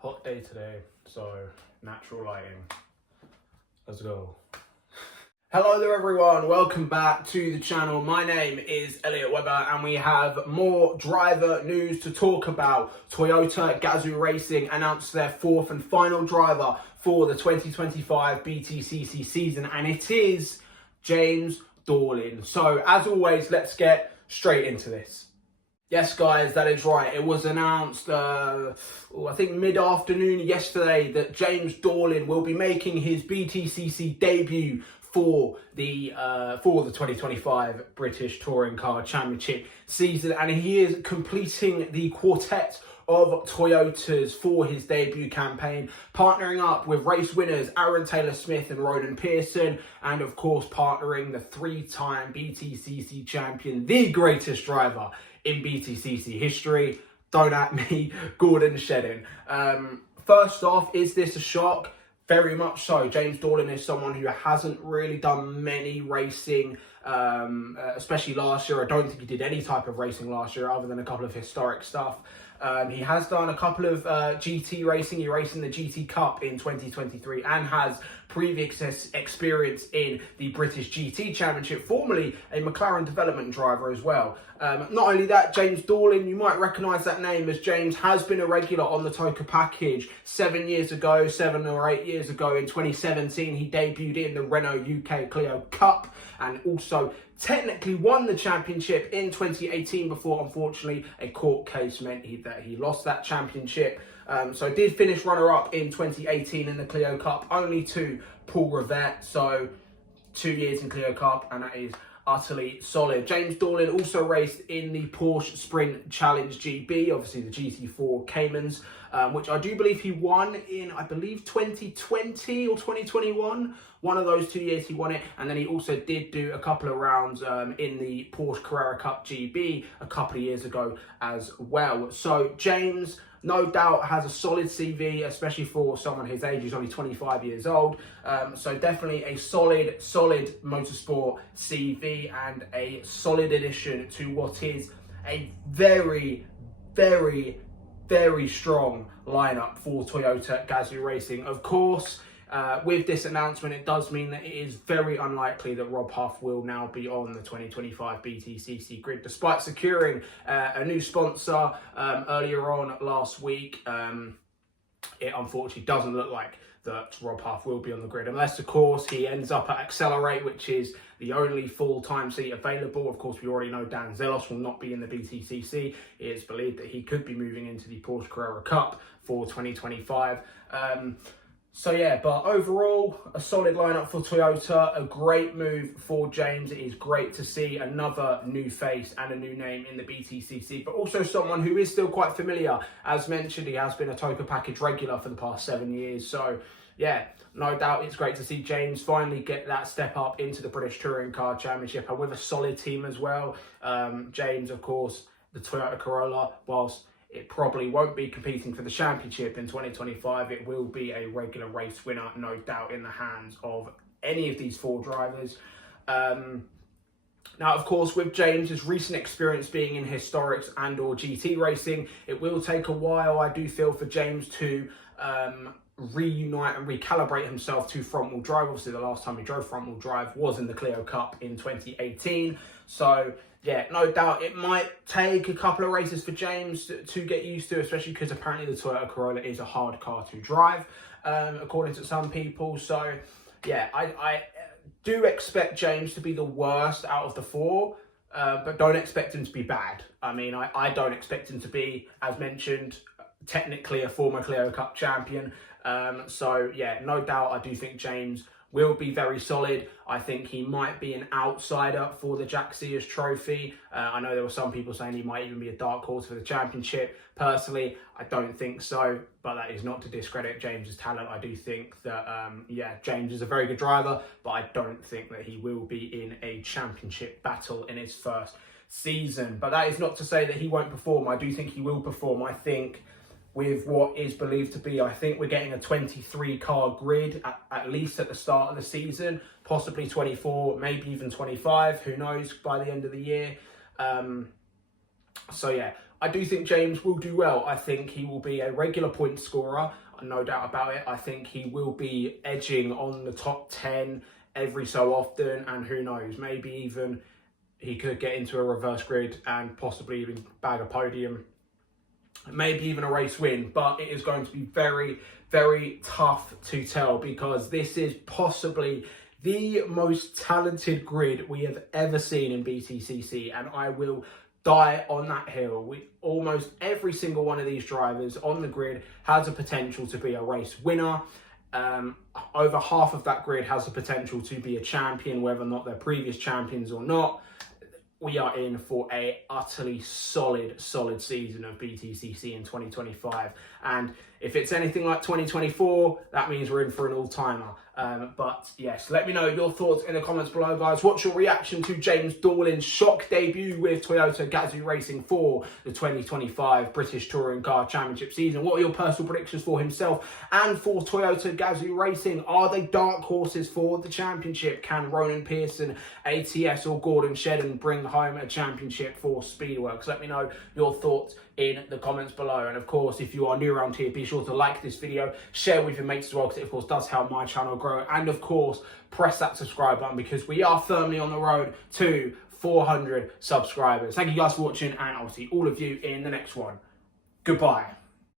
Hot day today, so natural lighting. Let's go. Hello there everyone, welcome back to the channel. My name is Elliot Webber and we have more driver news to talk about. Toyota Gazoo Racing announced their fourth and final driver for the 2025 BTCC season, and it is James Dorlin. So as always, let's get straight into this. Yes guys, that is right. It was announced, I think mid-afternoon yesterday, that James Dorlin will be making his BTCC debut for the 2025 British Touring Car Championship season, and he is completing the quartet of Toyotas for his debut campaign, partnering up with race winners Aron Taylor-Smith and Ronan Pearson, and of course partnering the three-time BTCC champion, the greatest driver in BTCC history, don't at me, Gordon Shedden. First off, is this a shock? Very much so. James Dorlin is someone who hasn't really done many racing, especially last year. I don't think he did any type of racing last year other than a couple of historic stuff. He has done a couple of GT racing. He raced in the GT Cup in 2023 and has previous experience in the British GT Championship, formerly a McLaren development driver as well. Not only that, James Dorlin, you might recognise that name as James has been a regular on the TOCA package 7 or 8 years ago. In 2017, he debuted in the Renault UK Clio Cup and also technically won the championship in 2018 before, unfortunately, a court case meant that he lost that championship. So did finish runner-up in 2018 in the Clio Cup, only to Paul Rivette. So 2 years in Clio Cup, and that is utterly solid. James Dorlin also raced in the Porsche Sprint Challenge GB, obviously the GT4 Caymans, which I do believe he won in, I believe, 2020 or 2021. One of those 2 years he won it, and then he also did do a couple of rounds in the Porsche Carrera Cup GB a couple of years ago as well. So James, no doubt, has a solid CV, especially for someone his age. He's only 25 years old. So definitely a solid motorsport CV and a solid addition to what is a very strong lineup for Toyota Gazoo Racing. Of course, with this announcement, it does mean that it is very unlikely that Rob Huff will now be on the 2025 BTCC grid, despite securing a new sponsor earlier on last week. It unfortunately doesn't look like that Rob Huff will be on the grid, unless, of course, he ends up at Accelerate, which is the only full-time seat available. Of course, we already know Dan Zelos will not be in the BTCC. It is believed that he could be moving into the Porsche Carrera Cup for 2025. So yeah, but overall, a solid lineup for Toyota, a great move for James. It is great to see another new face and a new name in the BTCC, but also someone who is still quite familiar. As mentioned, he has been a TOCA package regular for the past 7 years. So yeah, no doubt it's great to see James finally get that step up into the British Touring Car Championship, and with a solid team as well. James, of course, the Toyota Corolla, whilst it probably won't be competing for the championship in 2025, it will be a regular race winner, no doubt, in the hands of any of these four drivers. Now, of course, with James's recent experience being in historics and or GT racing, it will take a while, I do feel, for James to reunite and recalibrate himself to front-wheel drive. Obviously, the last time he drove front-wheel drive was in the Clio Cup in 2018. So yeah, no doubt it might take a couple of races for James to get used to, especially because apparently the Toyota Corolla is a hard car to drive, according to some people. So yeah, I do expect James to be the worst out of the four, but don't expect him to be bad. I mean, I don't expect him to be, as mentioned, technically a former Clio Cup champion. So yeah, no doubt I do think James will be very solid. I think he might be an outsider for the Jack Sears Trophy. I know there were some people saying he might even be a dark horse for the championship. Personally, I don't think so, but that is not to discredit James's talent. I do think that, yeah, James is a very good driver, but I don't think that he will be in a championship battle in his first season. But that is not to say that he won't perform. I do think he will perform. I think with what is believed to be, I think we're getting a 23 car grid at least at the start of the season, possibly 24, maybe even 25, who knows, by the end of the year. So yeah, I do think James will do well. I think he will be a regular point scorer, no doubt about it. I think he will be edging on the top 10 every so often, and who knows, maybe even he could get into a reverse grid and possibly even bag a podium, maybe even a race win. But it is going to be very, very tough to tell, because this is possibly the most talented grid we have ever seen in BTCC, and I will die on that hill. Almost every single one of these drivers on the grid has a potential to be a race winner. Over half of that grid has the potential to be a champion, whether or not they're previous champions or not. We are in for a utterly solid season of BTCC in 2025. And if it's anything like 2024, that means we're in for an all-timer. But yes, let me know your thoughts in the comments below, guys. What's your reaction to James Dorlin's shock debut with Toyota Gazoo Racing for the 2025 British Touring Car Championship season? What are your personal predictions for himself and for Toyota Gazoo Racing? Are they dark horses for the championship? Can Ronan Pearson, ATS or Gordon Shedden bring home a championship for Speedworks? Let me know your thoughts in the comments below. And of course, if you are new around here, be sure to like this video, share with your mates as well, because it of course does help my channel grow. And of course, press that subscribe button, because we are firmly on the road to 400 subscribers. Thank you guys for watching, and I'll see all of you in the next one. Goodbye.